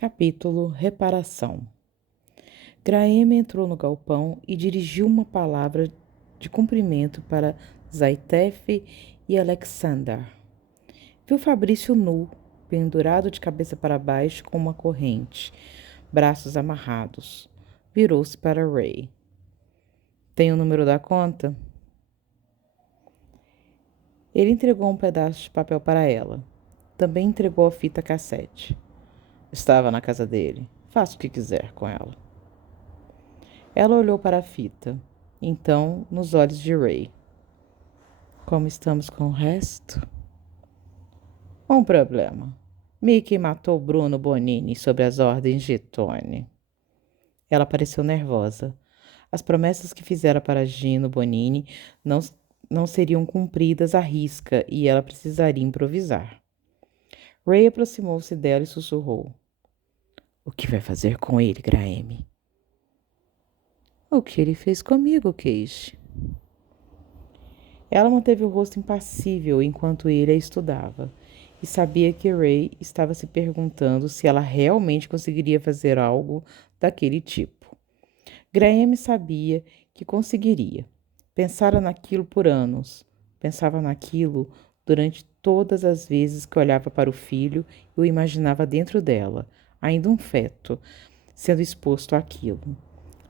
Capítulo Reparação. Graham entrou no galpão e dirigiu uma palavra de cumprimento para Zaitef e Alexander. Viu Fabrício nu, pendurado de cabeça para baixo com uma corrente, braços amarrados. Virou-se para Ray. Tem o número da conta? Ele entregou um pedaço de papel para ela. Também entregou a fita cassete. Estava na casa dele. Faça o que quiser com ela. Ela olhou para a fita, então nos olhos de Ray. Como estamos com o resto? Um problema. Mickey matou Bruno Bonini sob as ordens de Tony. Ela pareceu nervosa. As promessas que fizera para Gino Bonini não seriam cumpridas à risca e ela precisaria improvisar. Ray aproximou-se dela e sussurrou. O que vai fazer com ele, Graham? O que ele fez comigo, Casey? Ela manteve o rosto impassível enquanto ele a estudava, e sabia que Ray estava se perguntando se ela realmente conseguiria fazer algo daquele tipo. Graham sabia que conseguiria. Pensara naquilo por anos. Pensava naquilo durante todas as vezes que olhava para o filho e o imaginava dentro dela, ainda um feto, sendo exposto àquilo.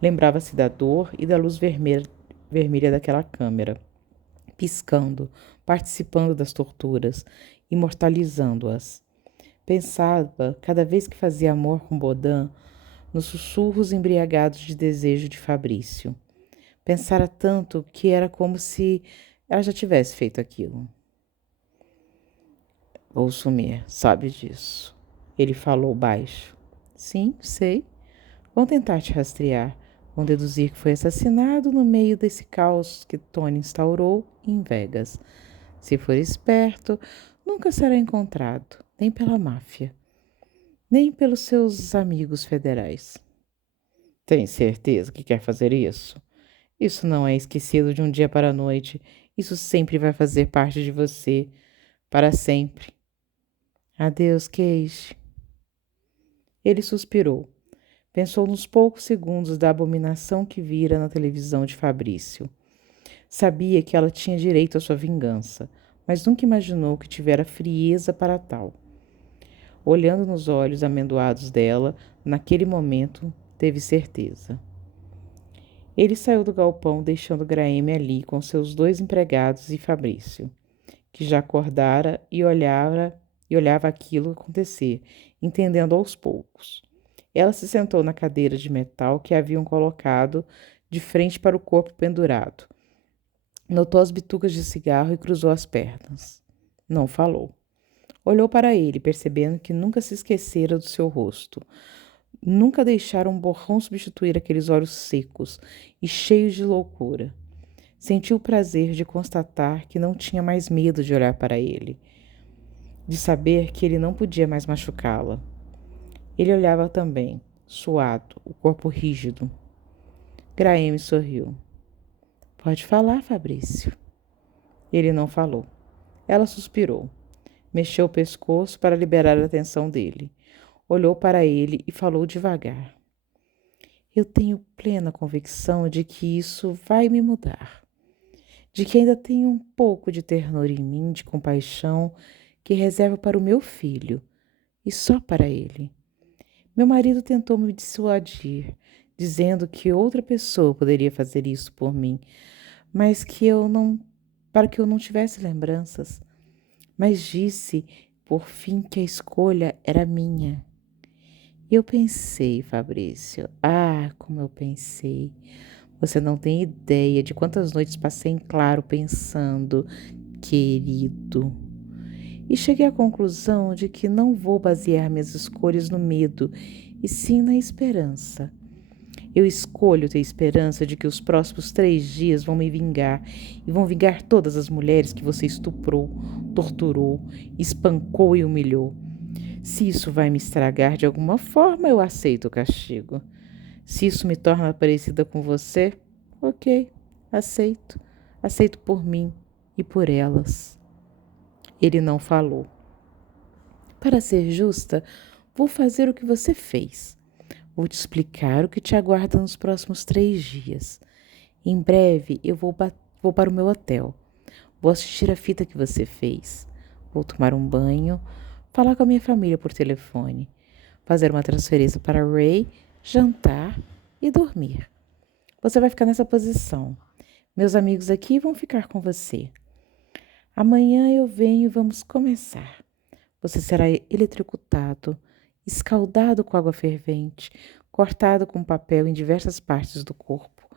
Lembrava-se da dor e da luz vermelha daquela câmera, piscando, participando das torturas, imortalizando-as. Pensava, cada vez que fazia amor com Baudin, nos sussurros embriagados de desejo de Fabrício. Pensara tanto que era como se ela já tivesse feito aquilo. Vou sumir, sabe disso. Ele falou baixo. Sim, sei. Vão tentar te rastrear. Vão deduzir que foi assassinado no meio desse caos que Tony instaurou em Vegas. Se for esperto, nunca será encontrado, nem pela máfia, nem pelos seus amigos federais. Tem certeza que quer fazer isso? Isso não é esquecido de um dia para a noite. Isso sempre vai fazer parte de você, para sempre. Adeus, Casey. Ele suspirou. Pensou nos poucos segundos da abominação que vira na televisão de Fabrício. Sabia que ela tinha direito à sua vingança, mas nunca imaginou que tivera frieza para tal. Olhando nos olhos amendoados dela, naquele momento, teve certeza. Ele saiu do galpão, deixando Graham ali com seus 2 empregados e Fabrício, que já acordara e olhava aquilo acontecer, entendendo aos poucos. Ela se sentou na cadeira de metal que haviam colocado de frente para o corpo pendurado. Notou as bitucas de cigarro e cruzou as pernas. Não falou. Olhou para ele, percebendo que nunca se esquecera do seu rosto. Nunca deixara um borrão substituir aqueles olhos secos e cheios de loucura. Sentiu o prazer de constatar que não tinha mais medo de olhar para ele, de saber que ele não podia mais machucá-la. Ele olhava também, suado, o corpo rígido. Graham sorriu. Pode falar, Fabrício. Ele não falou. Ela suspirou. Mexeu o pescoço para liberar a atenção dele. Olhou para ele e falou devagar. Eu tenho plena convicção de que isso vai me mudar. De que ainda tenho um pouco de ternura em mim, de compaixão, que reservo para o meu filho, e só para ele. Meu marido tentou me dissuadir, dizendo que outra pessoa poderia fazer isso por mim, mas para que eu não tivesse lembranças. Mas disse, por fim, que a escolha era minha. E eu pensei, Fabrício, como eu pensei. Você não tem ideia de quantas noites passei em claro pensando, querido. E cheguei à conclusão de que não vou basear minhas escolhas no medo, e sim na esperança. Eu escolho ter esperança de que os próximos 3 dias vão me vingar, e vão vingar todas as mulheres que você estuprou, torturou, espancou e humilhou. Se isso vai me estragar de alguma forma, eu aceito o castigo. Se isso me torna parecida com você, ok, aceito. Aceito por mim e por elas. Ele não falou. Para ser justa, Vou fazer o que você fez. Vou te explicar o que te aguarda nos próximos 3 dias. Em breve eu vou para o meu hotel. Vou assistir a fita que você fez. Vou tomar um banho, falar com a minha família por telefone, fazer uma transferência para Ray, jantar e dormir. Você vai ficar nessa posição. Meus amigos aqui vão ficar com você. Amanhã eu venho e vamos começar. Você será eletrocutado, escaldado com água fervente, cortado com papel em diversas partes do corpo.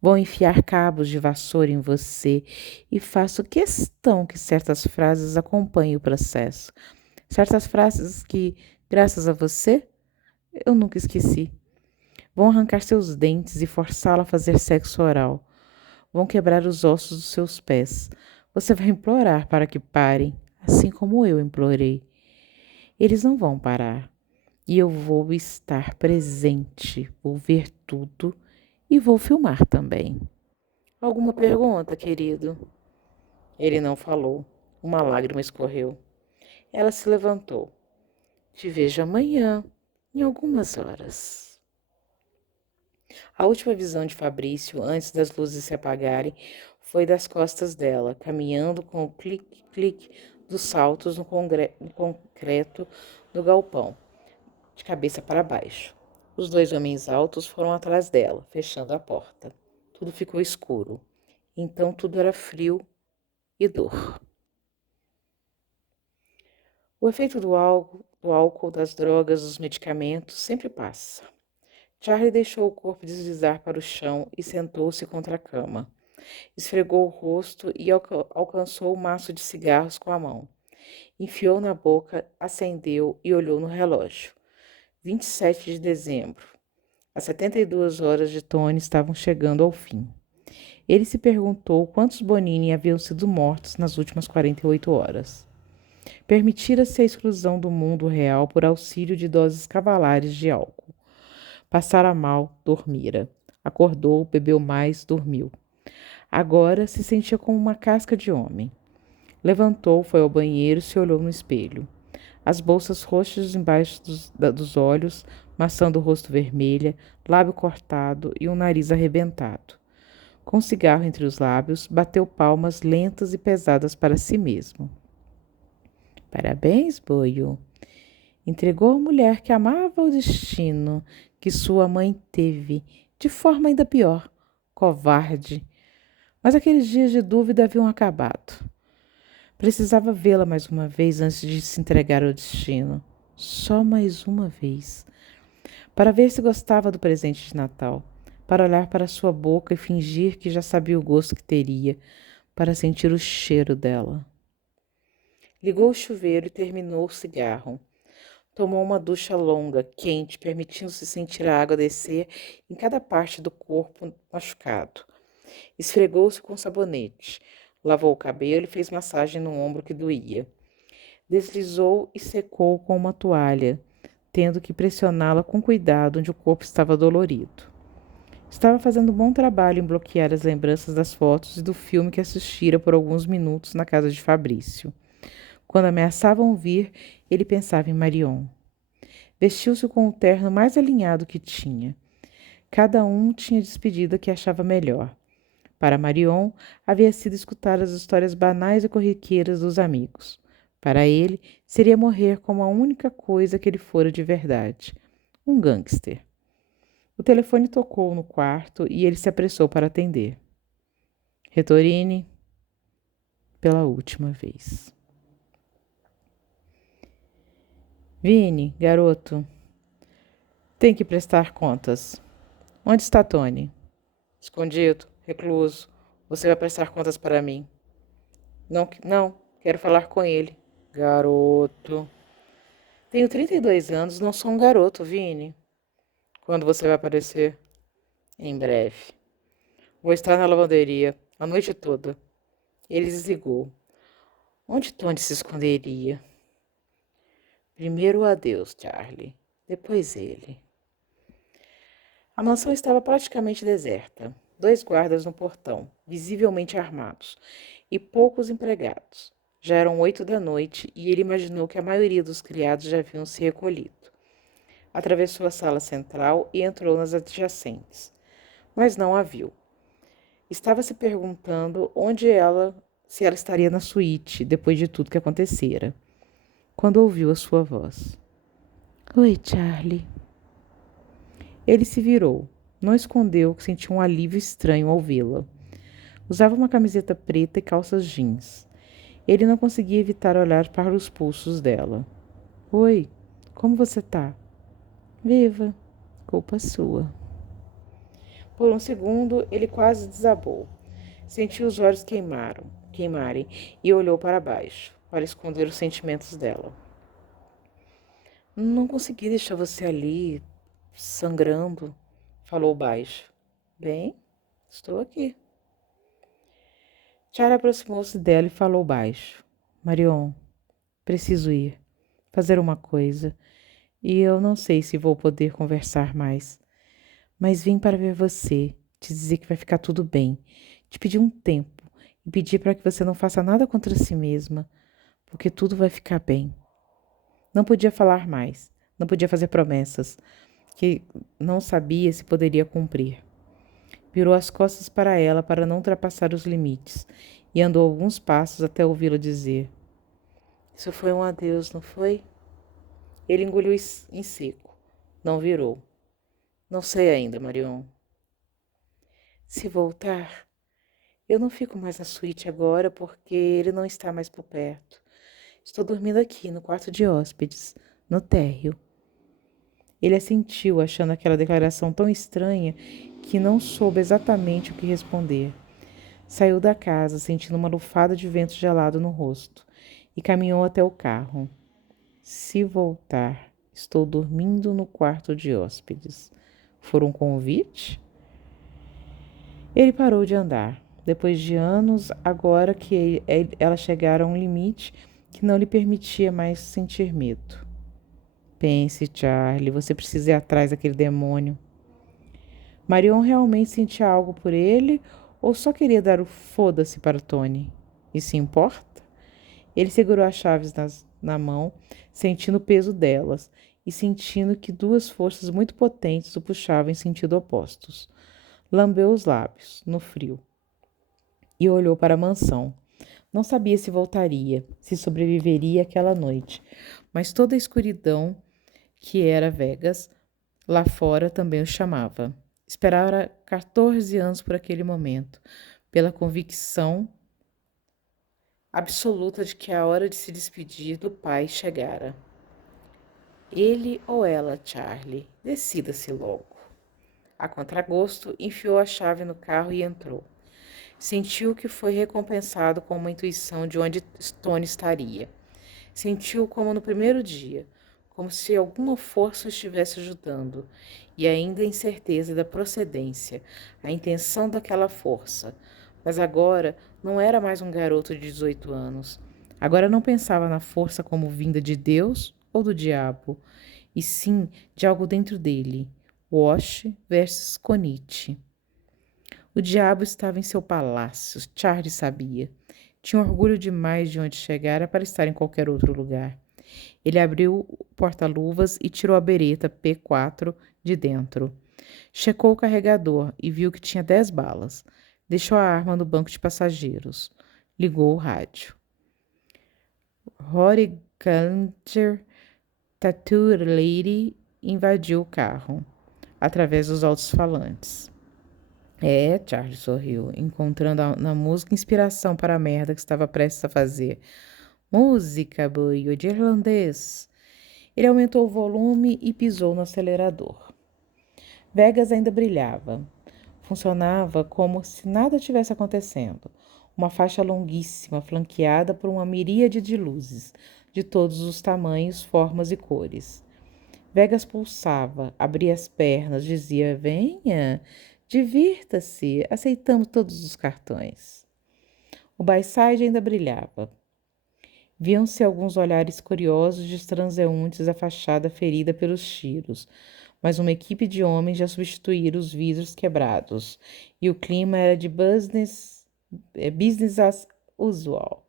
Vão enfiar cabos de vassoura em você e faço questão que certas frases acompanhem o processo. Certas frases que, graças a você, eu nunca esqueci. Vão arrancar seus dentes e forçá-la a fazer sexo oral. Vão quebrar os ossos dos seus pés. Você vai implorar para que parem, assim como eu implorei. Eles não vão parar. E eu vou estar presente, vou ver tudo e vou filmar também. Alguma pergunta, querido? Ele não falou. Uma lágrima escorreu. Ela se levantou. Te vejo amanhã, em algumas horas. A última visão de Fabrício, antes das luzes se apagarem, foi das costas dela, caminhando com o clique-clique dos saltos no concreto do galpão, de cabeça para baixo. Os 2 homens altos foram atrás dela, fechando a porta. Tudo ficou escuro. Então tudo era frio e dor. O efeito do álcool, das drogas, dos medicamentos sempre passa. Charlie deixou o corpo deslizar para o chão e sentou-se contra a cama. Esfregou o rosto e alcançou o maço de cigarros com a mão. Enfiou na boca, acendeu e olhou no relógio. 27 de dezembro. As 72 horas de Tony estavam chegando ao fim. Ele se perguntou quantos Bonini haviam sido mortos nas últimas 48 horas. Permitira-se a exclusão do mundo real por auxílio de doses cavalares de álcool. Passara mal, dormira. Acordou, bebeu mais, dormiu. Agora se sentia como uma casca de homem. Levantou, foi ao banheiro e se olhou no espelho. As bolsas roxas embaixo dos olhos, maçã do rosto vermelha, lábio cortado e um nariz arrebentado. Com um cigarro entre os lábios, bateu palmas lentas e pesadas para si mesmo. Parabéns, Boio. Entregou a mulher que amava o destino que sua mãe teve, de forma ainda pior, covarde. Mas aqueles dias de dúvida haviam acabado. Precisava vê-la mais uma vez antes de se entregar ao destino. Só mais uma vez. Para ver se gostava do presente de Natal. Para olhar para sua boca e fingir que já sabia o gosto que teria. Para sentir o cheiro dela. Ligou o chuveiro e terminou o cigarro. Tomou uma ducha longa, quente, permitindo-se sentir a água descer em cada parte do corpo machucado. Esfregou-se com sabonete. Lavou o cabelo e fez massagem no ombro que doía. Deslizou e secou com uma toalha, tendo que pressioná-la com cuidado onde o corpo estava dolorido. Estava fazendo um bom trabalho em bloquear as lembranças das fotos e do filme que assistira por alguns minutos na casa de Fabrício. Quando ameaçavam vir, ele pensava em Marion. Vestiu-se com o terno mais alinhado que tinha. Cada um tinha despedida que achava melhor. Para Marion, havia sido escutar as histórias banais e corriqueiras dos amigos. Para ele, seria morrer como a única coisa que ele fora de verdade. Um gangster. O telefone tocou no quarto e ele se apressou para atender. Retorine, pela última vez. Vini, garoto, tem que prestar contas. Onde está Tony? Escondido, recluso. Você vai prestar contas para mim. Não, quero falar com ele. Garoto. Tenho 32 anos, não sou um garoto, Vini. Quando você vai aparecer? Em breve. Vou estar na lavanderia, a noite toda. Ele desligou. Onde Tony se esconderia? Primeiro o adeus, Charlie. Depois ele. A mansão estava praticamente deserta. 2 guardas no portão, visivelmente armados, e poucos empregados. Já eram 8 da noite e ele imaginou que a maioria dos criados já haviam se recolhido. Atravessou a sala central e entrou nas adjacentes, mas não a viu. Estava se perguntando se ela estaria na suíte, depois de tudo que acontecera, quando ouviu a sua voz. Oi, Charlie. Ele se virou. Não escondeu que sentiu um alívio estranho ao vê-la. Usava uma camiseta preta e calças jeans. Ele não conseguia evitar olhar para os pulsos dela. Oi, como você tá? Viva. Culpa sua. Por um segundo, ele quase desabou. Sentiu os olhos queimarem e olhou para baixo, para esconder os sentimentos dela. Não consegui deixar você ali, sangrando, falou baixo. Bem, estou aqui. Charlie aproximou-se dela e falou baixo. Marion, preciso ir, fazer uma coisa, e eu não sei se vou poder conversar mais. Mas vim para ver você, te dizer que vai ficar tudo bem, te pedir um tempo e pedir para que você não faça nada contra si mesma, porque tudo vai ficar bem. Não podia falar mais, não podia fazer promessas, que não sabia se poderia cumprir. Virou as costas para ela para não ultrapassar os limites e andou alguns passos até ouvi-la dizer: Isso foi um adeus, não foi? Ele engoliu em seco. Não virou. Não sei ainda, Marion. Se voltar, eu não fico mais na suíte agora porque ele não está mais por perto. Estou dormindo aqui no quarto de hóspedes, no térreo. Ele assentiu, achando aquela declaração tão estranha que não soube exatamente o que responder. Saiu da casa, sentindo uma lufada de vento gelado no rosto, e caminhou até o carro. Se voltar, estou dormindo no quarto de hóspedes. For um convite? Ele parou de andar. Depois de anos, agora que ela chegara a um limite que não lhe permitia mais sentir medo. Pense, Charlie, você precisa ir atrás daquele demônio. Marion realmente sentia algo por ele ou só queria dar o foda-se para Tony? Isso importa? Ele segurou as chaves na mão, sentindo o peso delas e sentindo que duas forças muito potentes o puxavam em sentido opostos. Lambeu os lábios, no frio, e olhou para a mansão. Não sabia se voltaria, se sobreviveria aquela noite, mas toda a escuridão que era Vegas, lá fora também o chamava. Esperara 14 anos por aquele momento, pela convicção absoluta de que a hora de se despedir do pai chegara. Ele ou ela, Charlie, decida-se logo. A contragosto, enfiou a chave no carro e entrou. Sentiu que foi recompensado com uma intuição de onde Tony estaria. Sentiu como no primeiro dia, como se alguma força o estivesse ajudando, e ainda a incerteza da procedência, a intenção daquela força. Mas agora não era mais um garoto de 18 anos. Agora não pensava na força como vinda de Deus ou do diabo, e sim de algo dentro dele. Wash versus Konich. O diabo estava em seu palácio, Charlie sabia. Tinha orgulho demais de onde chegara para estar em qualquer outro lugar. Ele abriu o porta-luvas e tirou a bereta P4 de dentro. Checou o carregador e viu que tinha 10 balas. Deixou a arma no banco de passageiros. Ligou o rádio. Rory Gunter, Tattoo Lady, invadiu o carro, através dos altos-falantes. Charlie sorriu, encontrando na música inspiração para a merda que estava prestes a fazer. Música, boio, de irlandês. Ele aumentou o volume e pisou no acelerador. Vegas ainda brilhava. Funcionava como se nada tivesse acontecendo. Uma faixa longuíssima, flanqueada por uma miríade de luzes, de todos os tamanhos, formas e cores. Vegas pulsava, abria as pernas, dizia: venha, divirta-se, aceitamos todos os cartões. O Bayside ainda brilhava. Viam-se alguns olhares curiosos de transeuntes à fachada ferida pelos tiros, mas uma equipe de homens já substituíra os vidros quebrados, e o clima era de business as usual.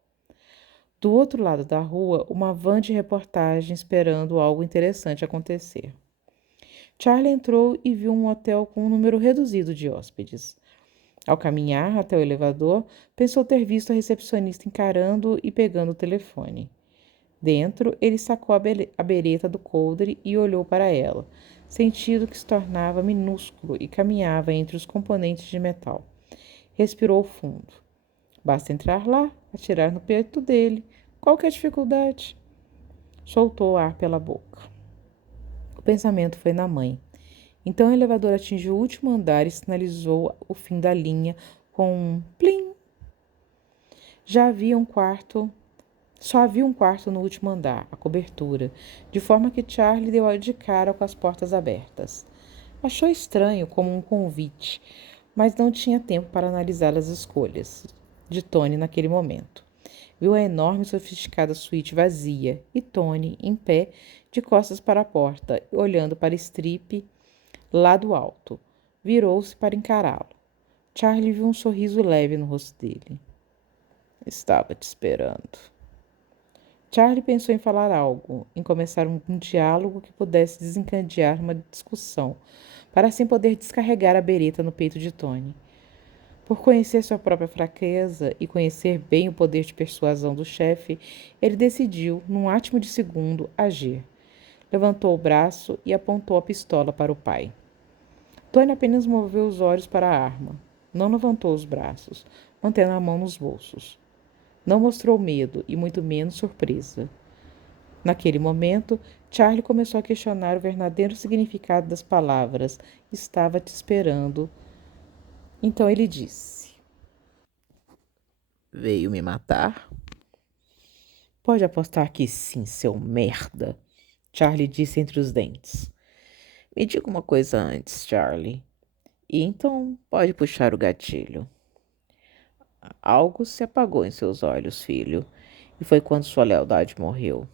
Do outro lado da rua, uma van de reportagem esperando algo interessante acontecer. Charlie entrou e viu um hotel com um número reduzido de hóspedes. Ao caminhar até o elevador, pensou ter visto a recepcionista encarando e pegando o telefone. Dentro, ele sacou a bereta do coldre e olhou para ela, sentindo que se tornava minúsculo e caminhava entre os componentes de metal. Respirou fundo. Basta entrar lá, atirar no peito dele. Qual que é a dificuldade? Soltou o ar pela boca. O pensamento foi na mãe. Então o elevador atingiu o último andar e sinalizou o fim da linha com um plim. Só havia um quarto no último andar, a cobertura, de forma que Charlie deu de cara com as portas abertas. Achou estranho como um convite, mas não tinha tempo para analisar as escolhas de Tony naquele momento. Viu a enorme e sofisticada suíte vazia e Tony, em pé, de costas para a porta, olhando para Strip lá do alto. Virou-se para encará-lo. Charlie viu um sorriso leve no rosto dele. Estava te esperando. Charlie pensou em falar algo, em começar um diálogo que pudesse desencadear uma discussão, para assim poder descarregar a bereta no peito de Tony. Por conhecer sua própria fraqueza e conhecer bem o poder de persuasão do chefe, ele decidiu, num átimo de segundo, agir. Levantou o braço e apontou a pistola para o pai. Tony apenas moveu os olhos para a arma. Não levantou os braços, mantendo a mão nos bolsos. Não mostrou medo e muito menos surpresa. Naquele momento, Charlie começou a questionar o verdadeiro significado das palavras. Estava te esperando. Então ele disse: Veio me matar? Pode apostar que sim, seu merda, Charlie disse entre os dentes. Me diga uma coisa antes, Charlie. E então pode puxar o gatilho. Algo se apagou em seus olhos, filho, e foi quando sua lealdade morreu.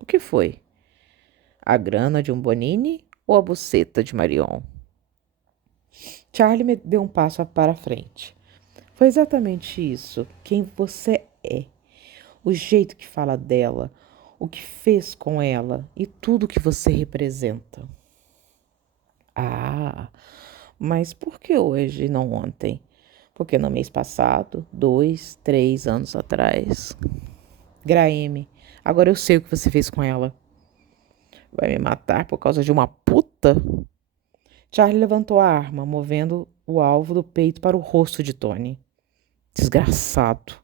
O que foi? A grana de um Bonini ou a buceta de Marion? Charlie me deu um passo para a frente. Foi exatamente isso, quem você é, o jeito que fala dela, o que fez com ela e tudo que você representa. Ah, mas por que hoje e não ontem? Porque no mês passado, 2, 3 anos atrás. Graeme, agora eu sei o que você fez com ela. Vai me matar por causa de uma puta? Charlie levantou a arma, movendo o alvo do peito para o rosto de Tony. Desgraçado.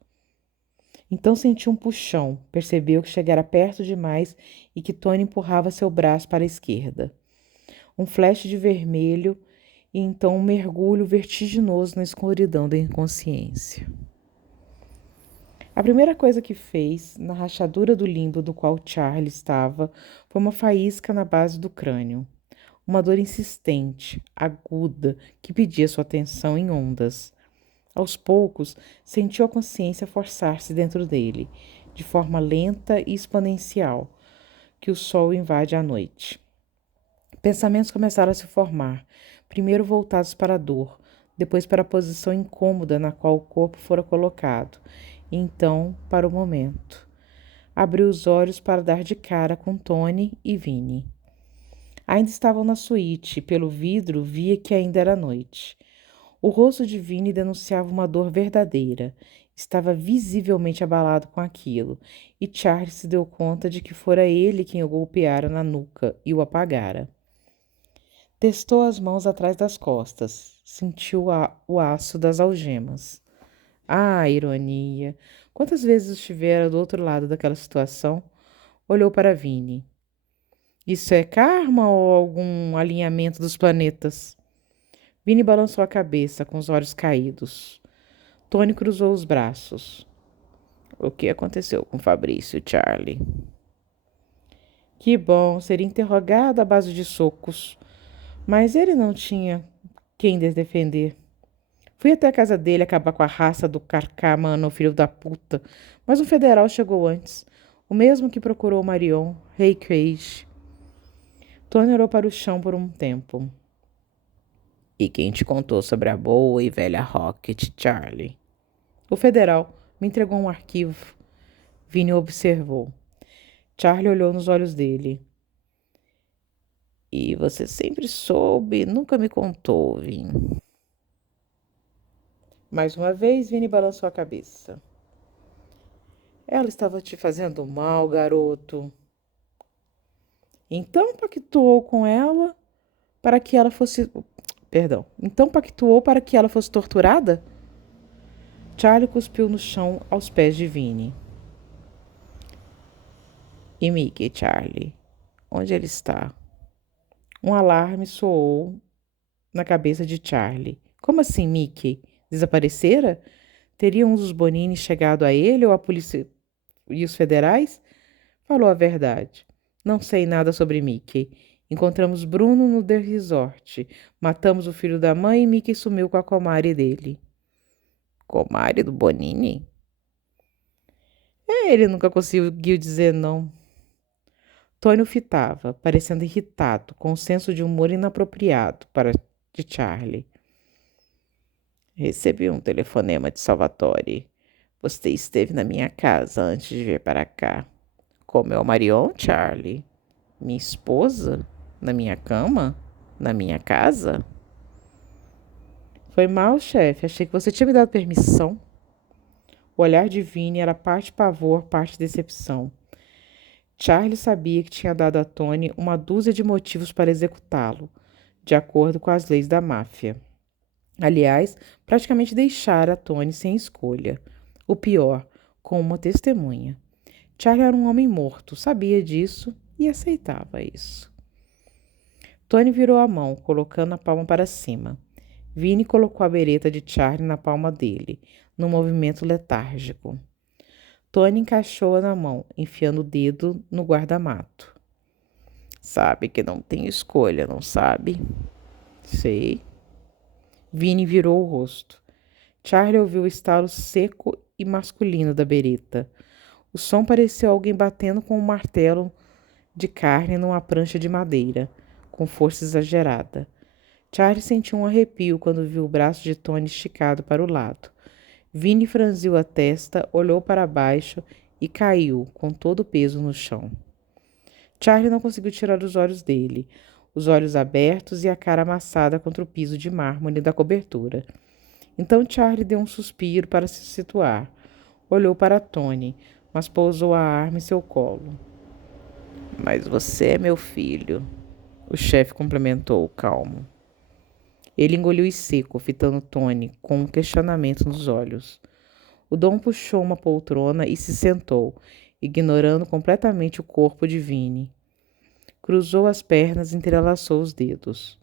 Então sentiu um puxão, percebeu que chegara perto demais e que Tony empurrava seu braço para a esquerda. Um flash de vermelho e então um mergulho vertiginoso na escuridão da inconsciência. A primeira coisa que fez, na rachadura do limbo no qual Charlie estava, foi uma faísca na base do crânio. Uma dor insistente, aguda, que pedia sua atenção em ondas. Aos poucos, sentiu a consciência forçar-se dentro dele, de forma lenta e exponencial, que o sol invade à noite. Pensamentos começaram a se formar, primeiro voltados para a dor, depois para a posição incômoda na qual o corpo fora colocado, e então para o momento. Abriu os olhos para dar de cara com Tony e Vinnie. Ainda estavam na suíte e pelo vidro via que ainda era noite. O rosto de Vinnie denunciava uma dor verdadeira. Estava visivelmente abalado com aquilo, e Charlie se deu conta de que fora ele quem o golpeara na nuca e o apagara. Testou as mãos atrás das costas. Sentiu o aço das algemas. Ah, ironia! Quantas vezes estivera do outro lado daquela situação? Olhou para Vinnie. Isso é karma ou algum alinhamento dos planetas? Vinnie balançou a cabeça, com os olhos caídos. Tony cruzou os braços. O que aconteceu com Fabrício, Charlie? Que bom, seria interrogado à base de socos. Mas ele não tinha quem defender. Fui até a casa dele acabar com a raça do carcamano, filho da puta. Mas um federal chegou antes. O mesmo que procurou Marion, Rei Cage. Tony olhou para o chão por um tempo. E quem te contou sobre a boa e velha Rocket, Charlie? O federal me entregou um arquivo. Vinnie observou. Charlie olhou nos olhos dele. E você sempre soube, nunca me contou, Vini. Mais uma vez, Vini balançou a cabeça. Ela estava te fazendo mal, garoto. Então pactuou com ela para que ela fosse. Perdão. Então pactuou para que ela fosse torturada? Charlie cuspiu no chão aos pés de Vini. E Mickey, Charlie? Onde ele está? Um alarme soou na cabeça de Charlie. Como assim, Mickey? Desaparecera? Teriam os Bonini chegado a ele ou a polícia e os federais? Falou a verdade. Não sei nada sobre Mickey. Encontramos Bruno no The Resort. Matamos o filho da mãe e Mickey sumiu com a comadre dele. Comadre do Bonini? Ele nunca conseguiu dizer não. Tony o fitava, parecendo irritado, com um senso de humor inapropriado para de Charlie. Recebi um telefonema de Salvatore. Você esteve na minha casa antes de vir para cá. Comeu Marion, Charlie? Minha esposa? Na minha cama? Na minha casa? Foi mal, chefe. Achei que você tinha me dado permissão. O olhar de Vini era parte pavor, parte decepção. Charlie sabia que tinha dado a Tony uma dúzia de motivos para executá-lo, de acordo com as leis da máfia. Aliás, praticamente deixara Tony sem escolha. O pior, com uma testemunha. Charlie era um homem morto, sabia disso e aceitava isso. Tony virou a mão, colocando a palma para cima. Vini colocou a bereta de Charlie na palma dele, num movimento letárgico. Tony encaixou-a na mão, enfiando o dedo no guarda-mato. Sabe que não tem escolha, não sabe? Sei. Vini virou o rosto. Charlie ouviu o estalo seco e masculino da bereta. O som pareceu alguém batendo com um martelo de carne numa prancha de madeira, com força exagerada. Charlie sentiu um arrepio quando viu o braço de Tony esticado para o lado. Vini franziu a testa, olhou para baixo e caiu, com todo o peso no chão. Charlie não conseguiu tirar os olhos dele, os olhos abertos e a cara amassada contra o piso de mármore da cobertura. Então Charlie deu um suspiro para se situar. Olhou para Tony, mas pousou a arma em seu colo. Mas você é meu filho, o chefe complementou, calmo. Ele engoliu em seco, fitando Tony, com um questionamento nos olhos. O Dom puxou uma poltrona e se sentou, ignorando completamente o corpo de Vini. Cruzou as pernas e entrelaçou os dedos.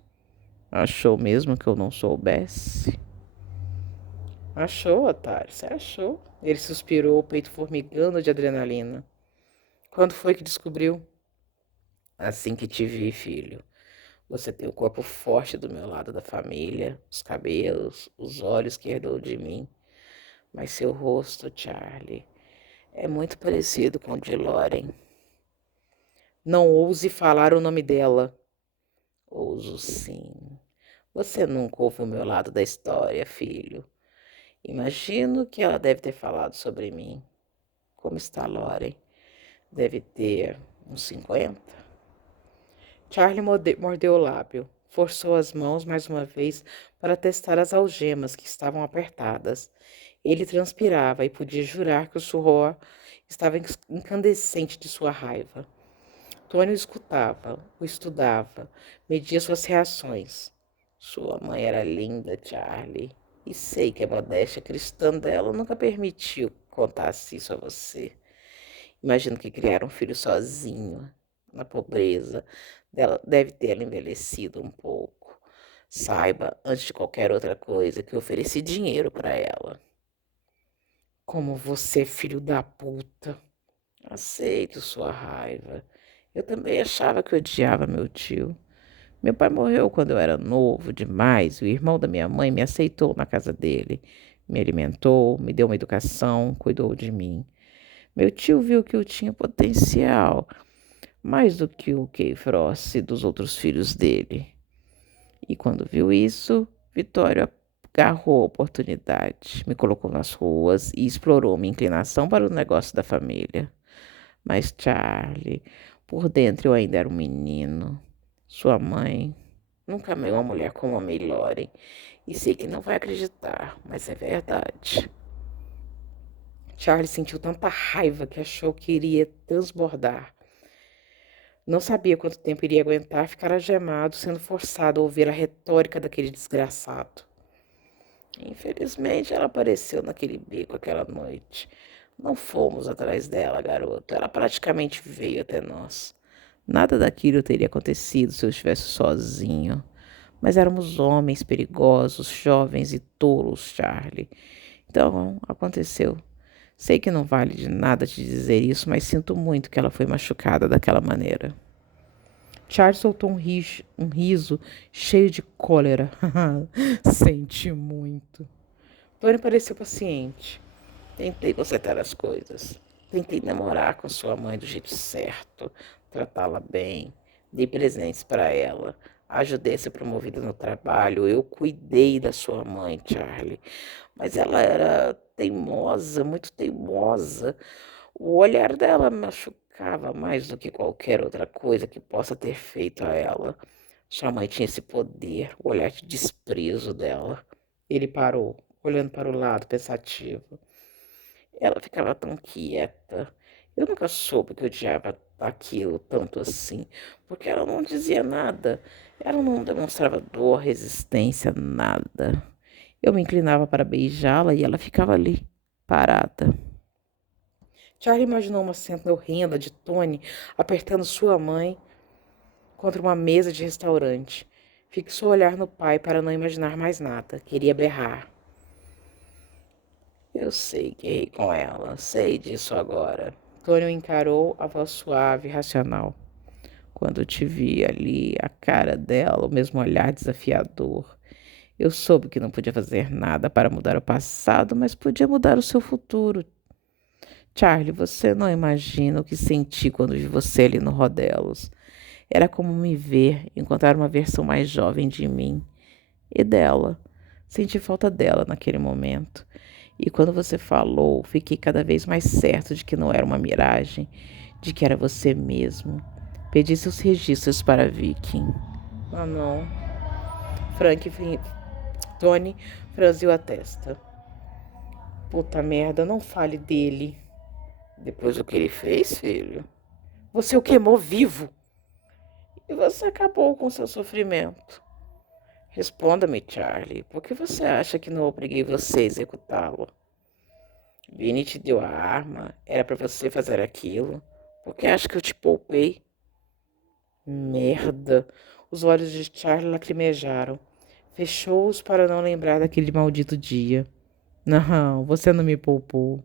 Achou mesmo que eu não soubesse? Achou, otário, você achou? Ele suspirou, o peito formigando de adrenalina. Quando foi que descobriu? Assim que te vi, filho. Você tem o corpo forte do meu lado da família, os cabelos, os olhos que herdou de mim. Mas seu rosto, Charlie, é muito parecido com o de Lauren. Não ouse falar o nome dela. Ouso sim. Você nunca ouve o meu lado da história, filho. Imagino que ela deve ter falado sobre mim. Como está Lauren? Deve ter uns 50. Charlie mordeu o lábio. Forçou as mãos mais uma vez para testar as algemas que estavam apertadas. Ele transpirava e podia jurar que o suor estava incandescente de sua raiva. Tony o escutava, o estudava, media suas reações. Sua mãe era linda, Charlie, e sei que a modéstia cristã dela nunca permitiu que contasse isso a você. Imagino que criar um filho sozinho, na pobreza, dela deve ter ela envelhecido um pouco. Saiba, antes de qualquer outra coisa, que eu ofereci dinheiro para ela. Como você, filho da puta. Aceito sua raiva. Eu também achava que odiava meu tio. Meu pai morreu quando eu era novo demais. O irmão da minha mãe me aceitou na casa dele. Me alimentou, me deu uma educação, cuidou de mim. Meu tio viu que eu tinha potencial, mais do que o Kay Frost e dos outros filhos dele. E quando viu isso, Vitório agarrou a oportunidade, me colocou nas ruas e explorou minha inclinação para o negócio da família. Mas Charlie, por dentro eu ainda era um menino. Sua mãe nunca amei uma mulher como amei Lauren. E sei que não vai acreditar, mas é verdade. Charlie sentiu tanta raiva que achou que iria transbordar. Não sabia quanto tempo iria aguentar ficar algemado, sendo forçado a ouvir a retórica daquele desgraçado. Infelizmente, ela apareceu naquele beco aquela noite. Não fomos atrás dela, garoto. Ela praticamente veio até nós. Nada daquilo teria acontecido se eu estivesse sozinho. Mas éramos homens perigosos, jovens e tolos, Charlie. Então, aconteceu. Sei que não vale de nada te dizer isso, mas sinto muito que ela foi machucada daquela maneira. Charles soltou um riso cheio de cólera. Sente muito. Tony pareceu paciente. Tentei consertar as coisas. Tentei namorar com sua mãe do jeito certo, tratá-la bem, dei presentes para ela, ajudei a ser promovida no trabalho, eu cuidei da sua mãe, Charlie. Mas ela era teimosa, muito teimosa. O olhar dela me machucava mais do que qualquer outra coisa que possa ter feito a ela. Sua mãe tinha esse poder, o olhar de desprezo dela. Ele parou, olhando para o lado, pensativo. Ela ficava tão quieta. Eu nunca soube que odiava aquilo tanto assim, porque ela não dizia nada. Ela não demonstrava dor, resistência, nada. Eu me inclinava para beijá-la e ela ficava ali, parada. Charlie imaginou uma cena horrenda de Tony apertando sua mãe contra uma mesa de restaurante. Fixou o olhar no pai para não imaginar mais nada. Queria berrar. Eu sei que errei com ela, sei disso agora. Tony o encarou, a voz suave e racional. Quando te vi ali, a cara dela, o mesmo olhar desafiador. Eu soube que não podia fazer nada para mudar o passado, mas podia mudar o seu futuro. Charlie, você não imagina o que senti quando vi você ali no Rodelos. Era como me ver, encontrar uma versão mais jovem de mim e dela. Senti falta dela naquele momento. E quando você falou, fiquei cada vez mais certo de que não era uma miragem, de que era você mesmo. Pedi seus registros para Viking. Ah, não. Tony franziu a testa. Puta merda, não fale dele. Depois do que ele fez, filho? Você o queimou vivo. E você acabou com seu sofrimento. Responda-me, Charlie, por que você acha que não obriguei você a executá-lo? Vinny te deu a arma, era para você fazer aquilo. Por que acha que eu te poupei? Merda! Os olhos de Charlie lacrimejaram. Fechou-os para não lembrar daquele maldito dia. Não, você não me poupou.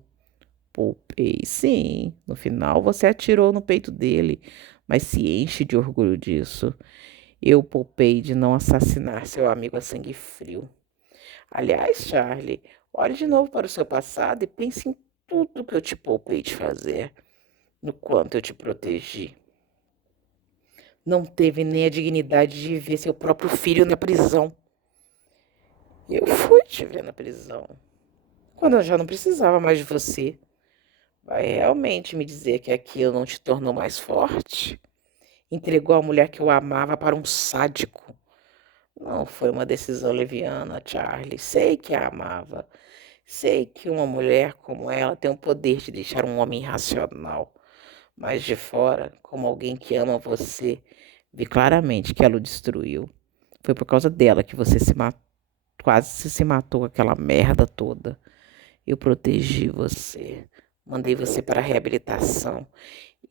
Poupei, sim. No final você atirou no peito dele, mas se enche de orgulho disso. Eu poupei de não assassinar seu amigo a sangue frio. Aliás, Charlie, olhe de novo para o seu passado e pense em tudo que eu te poupei de fazer, no quanto eu te protegi. Não teve nem a dignidade de ver seu próprio filho na prisão. Eu fui te ver na prisão, quando eu já não precisava mais de você. Vai realmente me dizer que aquilo não te tornou mais forte? Entregou a mulher que eu amava para um sádico. Não foi uma decisão leviana, Charlie. Sei que a amava. Sei que uma mulher como ela tem o poder de deixar um homem irracional. Mas de fora, como alguém que ama você, vi claramente que ela o destruiu. Foi por causa dela que você quase se matou com aquela merda toda. Eu protegi você. Mandei você para a reabilitação.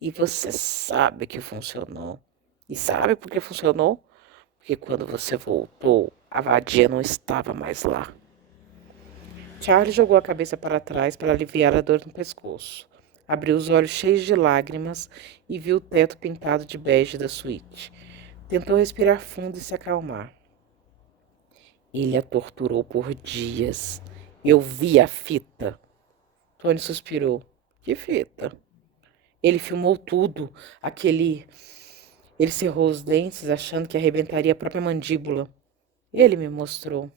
E você sabe que funcionou. E sabe por que funcionou? Porque quando você voltou, a vadia não estava mais lá. Charlie jogou a cabeça para trás para aliviar a dor no pescoço. Abriu os olhos cheios de lágrimas e viu o teto pintado de bege da suíte. Tentou respirar fundo e se acalmar. Ele a torturou por dias. Eu vi a fita. Tony suspirou. Que fita? Ele filmou tudo. Ele cerrou os dentes, achando que arrebentaria a própria mandíbula. Ele me mostrou.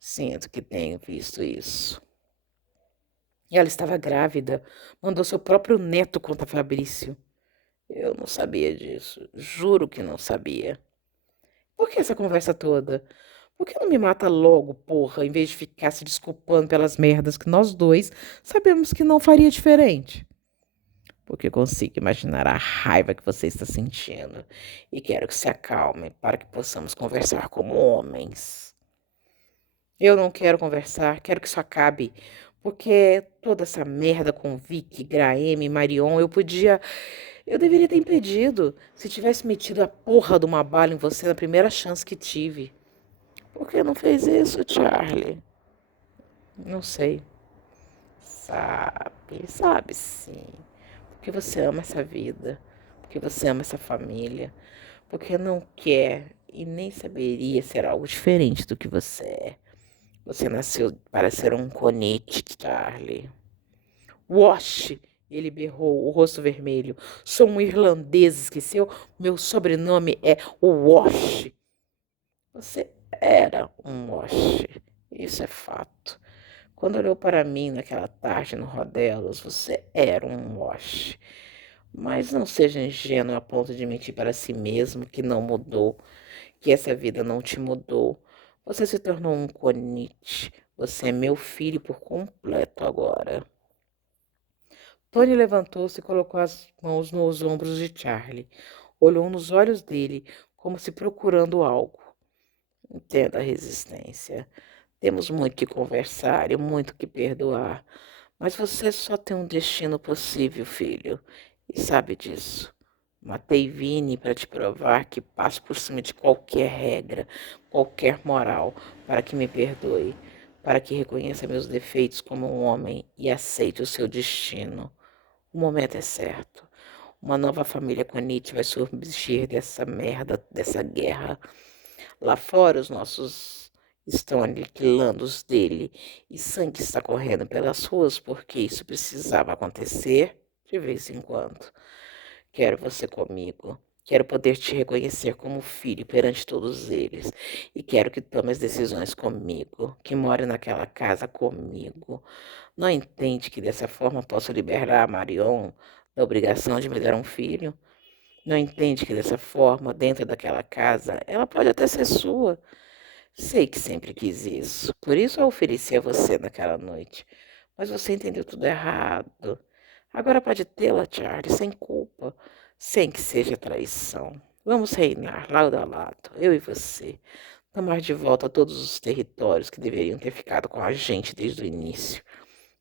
Sinto que tenho visto isso. Ela estava grávida. Mandou seu próprio neto contra Fabrício. Eu não sabia disso. Juro que não sabia. Por que essa conversa toda? Por que não me mata logo, porra, em vez de ficar se desculpando pelas merdas que nós dois sabemos que não faria diferente? Porque consigo imaginar a raiva que você está sentindo e quero que se acalme para que possamos conversar como homens. Eu não quero conversar, quero que isso acabe. Porque toda essa merda com Vicky, Graeme, Marion, eu deveria ter impedido. Se tivesse metido a porra de uma bala em você na primeira chance que tive. Por que não fez isso, Charlie? Não sei. Sabe sim. Porque você ama essa vida. Porque você ama essa família. Porque não quer e nem saberia ser algo diferente do que você é. Você nasceu para ser um conete, Charlie. Wash! Ele berrou, o rosto vermelho. Sou um irlandês, esqueceu? Meu sobrenome é Wash. Você era um Wash. Isso é fato. Quando olhou para mim naquela tarde no Rodelos, você era um Wash. Mas não seja ingênuo a ponto de mentir para si mesmo que não mudou, que essa vida não te mudou. Você se tornou um conite. Você é meu filho por completo agora. Tony levantou-se e colocou as mãos nos ombros de Charlie. Olhou nos olhos dele, como se procurando algo. Entenda a resistência. Temos muito que conversar e muito que perdoar. Mas você só tem um destino possível, filho. E sabe disso. Matei Vini para te provar que passo por cima de qualquer regra, qualquer moral, para que me perdoe, para que reconheça meus defeitos como um homem e aceite o seu destino. O momento é certo. Uma nova família Konit vai surgir dessa merda, dessa guerra. Lá fora, os nossos estão aniquilando os dele e sangue está correndo pelas ruas porque isso precisava acontecer de vez em quando. Quero você comigo. Quero poder te reconhecer como filho perante todos eles. E quero que tome as decisões comigo, que more naquela casa comigo. Não entende que dessa forma posso liberar a Marion da obrigação de me dar um filho? Não entende que dessa forma, dentro daquela casa, ela pode até ser sua. Sei que sempre quis isso, por isso a ofereci a você naquela noite. Mas você entendeu tudo errado. Agora pode tê-la, Charlie, sem culpa, sem que seja traição. Vamos reinar lado a lado, eu e você. Tomar de volta todos os territórios que deveriam ter ficado com a gente desde o início.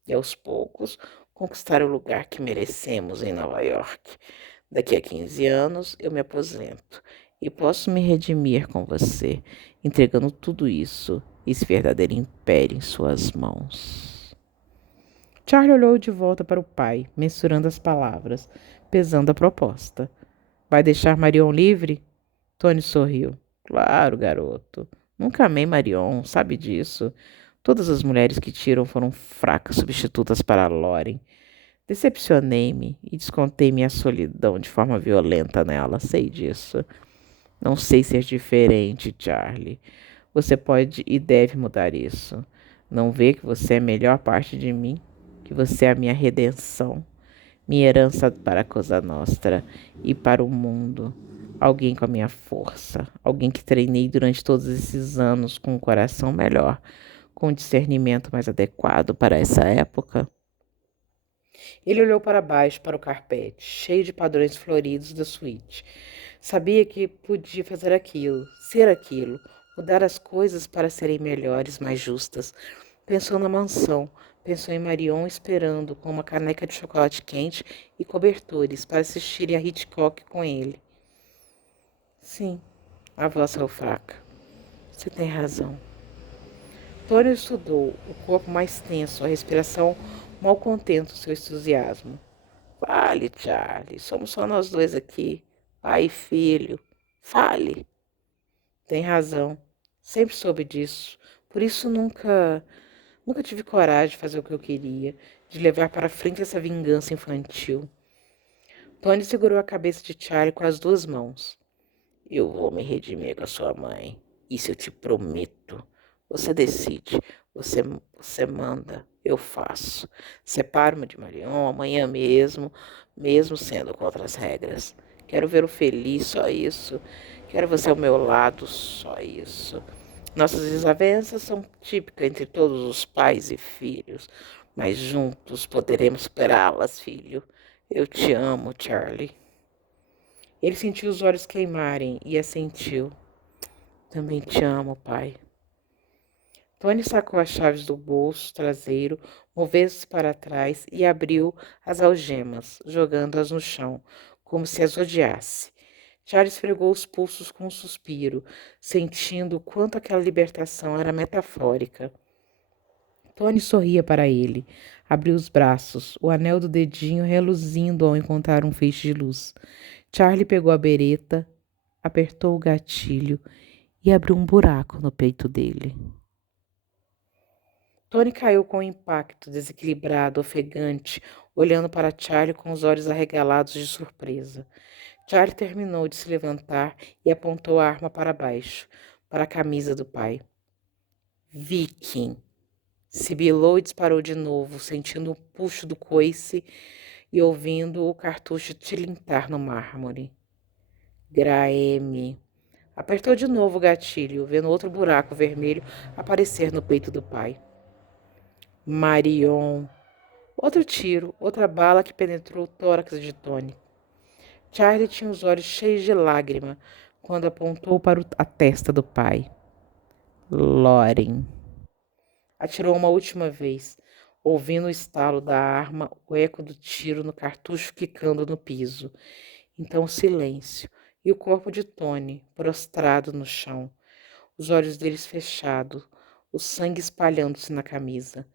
E aos poucos, conquistar o lugar que merecemos em Nova York. Daqui a 15 anos, eu me aposento e posso me redimir com você, entregando tudo isso, esse verdadeiro império em suas mãos. Charlie olhou de volta para o pai, mensurando as palavras, pesando a proposta. Vai deixar Marion livre? Tony sorriu. Claro, garoto. Nunca amei Marion, sabe disso. Todas as mulheres que tiram foram fracas substitutas para Lauren. Decepcionei-me e descontei minha solidão de forma violenta nela, sei disso. Não sei ser diferente, Charlie. Você pode e deve mudar isso. Não vê que você é a melhor parte de mim? Que você é a minha redenção, minha herança para a Cosa Nostra e para o mundo. Alguém com a minha força, alguém que treinei durante todos esses anos com um coração melhor, com um discernimento mais adequado para essa época. Ele olhou para baixo, para o carpete, cheio de padrões floridos da suíte. Sabia que podia fazer aquilo, ser aquilo, mudar as coisas para serem melhores, mais justas. Pensou na mansão, pensou em Marion esperando com uma caneca de chocolate quente e cobertores para assistirem a Hitchcock com ele. Sim, a voz saiu fraca. Você tem razão. Tony estudou, o corpo mais tenso, a respiração mal contente o seu entusiasmo. Fale, Charlie, somos só nós dois aqui, pai e filho. Fale. Tem razão. Sempre soube disso. Por isso nunca tive coragem de fazer o que eu queria, de levar para frente essa vingança infantil. Tony segurou a cabeça de Charlie com as duas mãos. Eu vou me redimir com a sua mãe. Isso eu te prometo. Você decide, você manda, eu faço. Separo-me de Marion amanhã mesmo, mesmo sendo contra as regras. Quero vê-lo feliz, só isso. Quero você ao meu lado, só isso. Nossas desavenças são típicas entre todos os pais e filhos, mas juntos poderemos superá-las, filho. Eu te amo, Charlie. Ele sentiu os olhos queimarem e assentiu. Também te amo, pai. Tony sacou as chaves do bolso traseiro, moveu-se para trás e abriu as algemas, jogando-as no chão, como se as odiasse. Charles esfregou os pulsos com um suspiro, sentindo o quanto aquela libertação era metafórica. Tony sorria para ele, abriu os braços, o anel do dedinho reluzindo ao encontrar um feixe de luz. Charlie pegou a bereta, apertou o gatilho e abriu um buraco no peito dele. Tony caiu com impacto, desequilibrado, ofegante, olhando para Charlie com os olhos arregalados de surpresa. Charlie terminou de se levantar e apontou a arma para baixo, para a camisa do pai. Viking! Sibilou e disparou de novo, sentindo o puxo do coice e ouvindo o cartucho tilintar no mármore. Graeme! Apertou de novo o gatilho, vendo outro buraco vermelho aparecer no peito do pai. Marion! Outro tiro, outra bala que penetrou o tórax de Tony. Charlie tinha os olhos cheios de lágrima quando apontou para a testa do pai. Loren. Atirou uma última vez, ouvindo o estalo da arma, o eco do tiro no cartucho quicando no piso. Então o silêncio e o corpo de Tony, prostrado no chão, os olhos deles fechados, o sangue espalhando-se na camisa.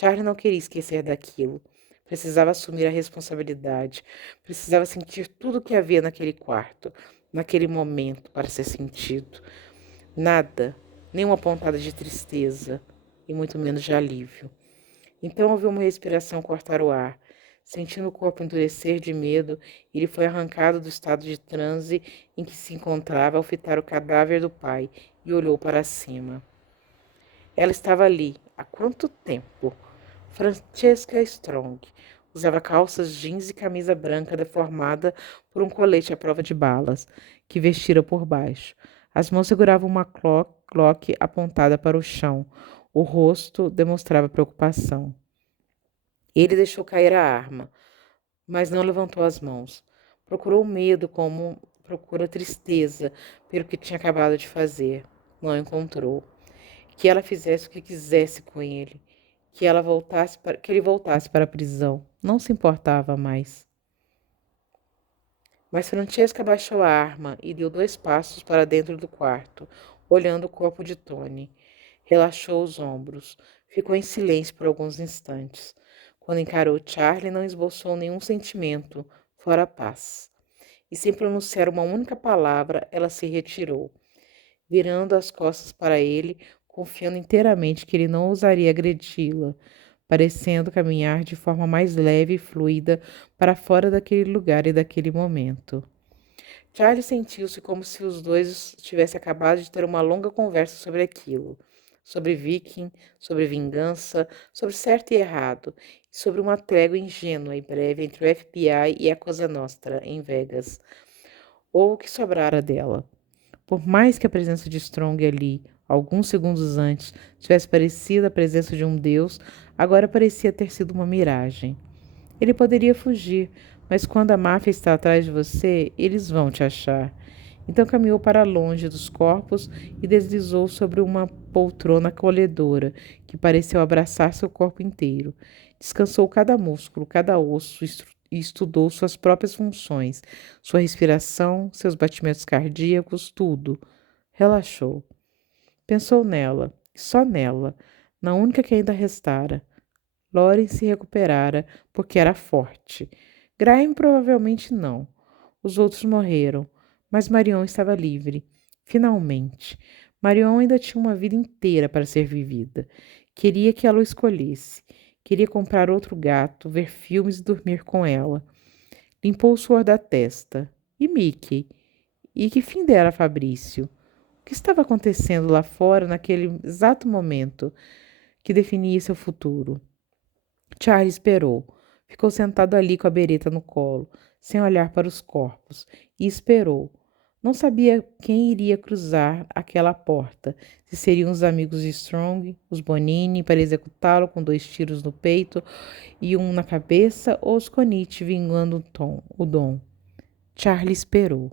Charlie não queria esquecer daquilo. Precisava assumir a responsabilidade. Precisava sentir tudo o que havia naquele quarto, naquele momento, para ser sentido. Nada, nem uma pontada de tristeza, e muito menos de alívio. Então ouviu uma respiração cortar o ar. Sentindo o corpo endurecer de medo, ele foi arrancado do estado de transe em que se encontrava ao fitar o cadáver do pai e olhou para cima. Ela estava ali. Há quanto tempo? Francesca Strong. Usava calças jeans e camisa branca deformada por um colete à prova de balas, que vestira por baixo. As mãos seguravam uma Glock apontada para o chão. O rosto demonstrava preocupação. Ele deixou cair a arma, mas não levantou as mãos. Procurou medo como procura tristeza pelo que tinha acabado de fazer. Não encontrou. Que ela fizesse o que quisesse com ele, que ele voltasse para a prisão. Não se importava mais. Mas Francesca baixou a arma e deu 2 passos para dentro do quarto, olhando o corpo de Tony. Relaxou os ombros. Ficou em silêncio por alguns instantes. Quando encarou Charlie, não esboçou nenhum sentimento, fora a paz. E sem pronunciar uma única palavra, ela se retirou, virando as costas para ele, confiando inteiramente que ele não ousaria agredi-la, parecendo caminhar de forma mais leve e fluida para fora daquele lugar e daquele momento. Charlie sentiu-se como se os dois tivessem acabado de ter uma longa conversa sobre aquilo, sobre Viking, sobre vingança, sobre certo e errado, e sobre uma trégua ingênua e breve entre o FBI e a Cosa Nostra, em Vegas, ou o que sobrara dela. Por mais que a presença de Strong ali, alguns segundos antes, tivesse parecido a presença de um deus, agora parecia ter sido uma miragem. Ele poderia fugir, mas quando a máfia está atrás de você, eles vão te achar. Então caminhou para longe dos corpos e deslizou sobre uma poltrona acolhedora que pareceu abraçar seu corpo inteiro. Descansou cada músculo, cada osso e estudou suas próprias funções, sua respiração, seus batimentos cardíacos, tudo. Relaxou. Pensou nela, só nela, na única que ainda restara. Lauren se recuperara porque era forte. Graham provavelmente não. Os outros morreram, mas Marion estava livre. Finalmente. Marion ainda tinha uma vida inteira para ser vivida. Queria que ela o escolhesse. Queria comprar outro gato, ver filmes e dormir com ela. Limpou o suor da testa. E Mickey? E que fim dera Fabrício? O que estava acontecendo lá fora naquele exato momento que definia seu futuro? Charlie esperou. Ficou sentado ali com a bereta no colo, sem olhar para os corpos, e esperou. Não sabia quem iria cruzar aquela porta, se seriam os amigos de Strong, os Bonini, para executá-lo com 2 tiros no peito e um na cabeça, ou os Conite vingando o Dom. Charlie esperou.